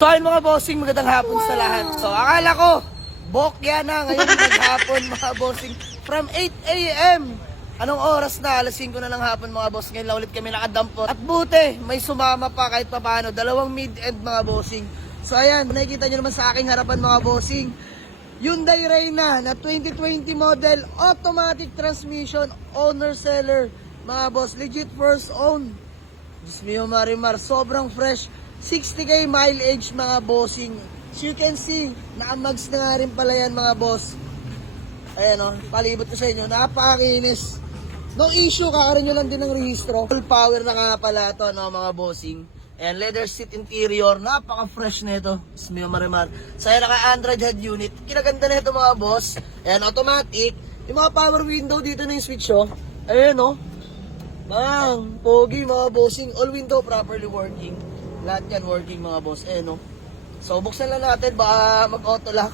So ayun mga bossing, magandang hapon sa lahat. So akala ko, bokya na ngayon maghapon mga bossing. From 8 a.m. Anong oras na? Alas 5 na ng hapon mga boss. Ngayon lang ulit kami nakadampot. At buti, may sumama pa kahit papaano. Dalawang mid-end mga bossing. So ayan, nakikita nyo naman sa aking harapan mga bossing. Hyundai Reyna na 2020 model, automatic transmission, owner-seller. Mga boss, legit first own. Diyos mio Marimar, sobrang fresh. 60k mileage mga bossing. So you can see, nakamags na nga rin pala yan mga boss. Ayan o, palibot ko sa inyo, napakakinis. No issue, kakaroon nyo lang din ng rehistro. Full power na nga pala ito no, mga bossing. Ayan, leather seat interior, napaka-fresh na ito. Diyos mio Marimar. So ayan, naka-Android head unit. Kinaganda na ito mga boss. Ayan, automatic. Yung mga power window dito na yung switch o. Ayan o. Bang, pogi mga bossing. All window properly working. Lahat yan working mga boss. No? So buksan lang natin, baka mag-auto lock.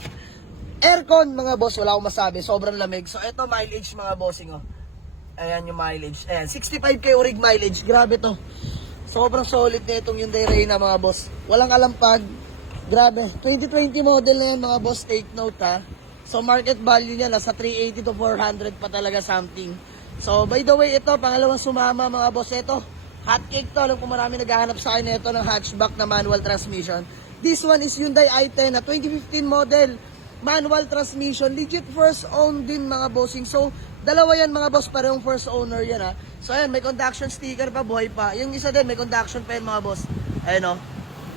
Aircon mga boss, wala akong masabi. Sobrang lamig. So ito mileage mga bossing. Ayan yung mileage. Ayan, 65k orig mileage. Grabe to. Sobrang solid na itong Hyundai Reyna mga boss. Walang kalampag. Grabe. 2020 model na yan mga boss. Take note ha. So market value niya nasa 380 to 400 pa talaga something. So by the way, ito pangalawang sumama mga boss. Ito hot cake to. Alam ko marami naghahanap sa akin ito ng hatchback na manual transmission. This one is Hyundai i10 na 2015 model. Manual transmission. Legit first own din mga bossing. So, dalawa yan mga boss. Parehong first owner yan ha. So, ayan. May conduction sticker pa. Buhay pa. Yung isa din. May conduction pa yan mga boss. Ayan o.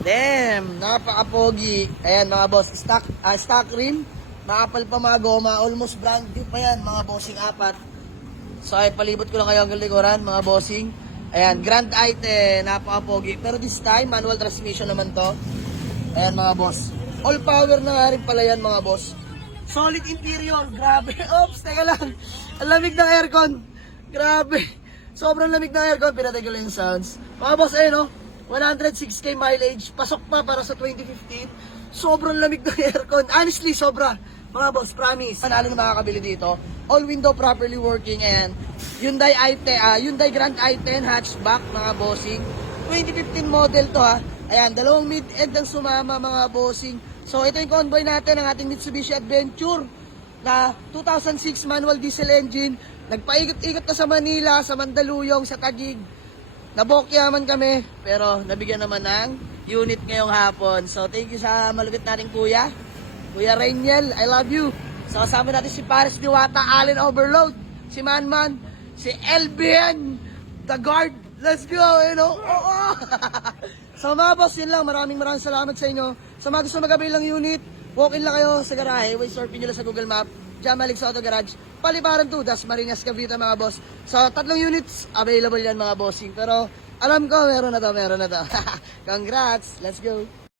Damn. Napaka-pogi. Ayan mga boss. Stock rim. Makapal pa mga goma. Almost brand new pa yan mga bossing apat. So, ay palibot ko lang kayo ang likuran mga bossing. Ayan, Grand i10, napaka-pogi. Pero this time, manual transmission naman to. Ayan mga boss. All power na nga rin pala yan mga boss. Solid interior, grabe. Oops, teka lang. Ang lamig ng aircon. Grabe. Sobrang lamig ng aircon, pinatay ko lang yung sounds. Mga boss, ayun 106k mileage. Pasok pa para sa 2015. Sobrang lamig ng aircon. Honestly, sobra. Mga boss, promise. Panalo na makakabili dito. All window properly working and Hyundai i10, Hyundai Grand i10 hatchback mga bossing. 2015 model to ha. Ayan, dalawang mid-end ang sumama mga bossing. So ito yung convoy natin ng ating Mitsubishi Adventure na 2006 manual diesel engine. Nagpaikot-ikot na sa Manila, sa Mandaluyong, sa Taguig. Nabokyaman kami, pero nabigyan naman ng unit ngayong hapon. So thank you sa malupit nating kuya. Kuya Rainiel, I love you. So kasama natin si Paris Diwata, Allen Overload, si Manman, si LBN, The Guard. Let's go, So mga boss, yun lang. Maraming salamat sa inyo. Sa mga gusto mag-avail ng unit, walk-in lang kayo sa garahe. Way surfing nyo lang sa Google Map. Jamalik sa Auto Garage. Paliparan 2, Dasmariñas, Cavite mga boss. So 3 units, available yan mga bossing. Pero alam ko, meron na to. Congrats, let's go.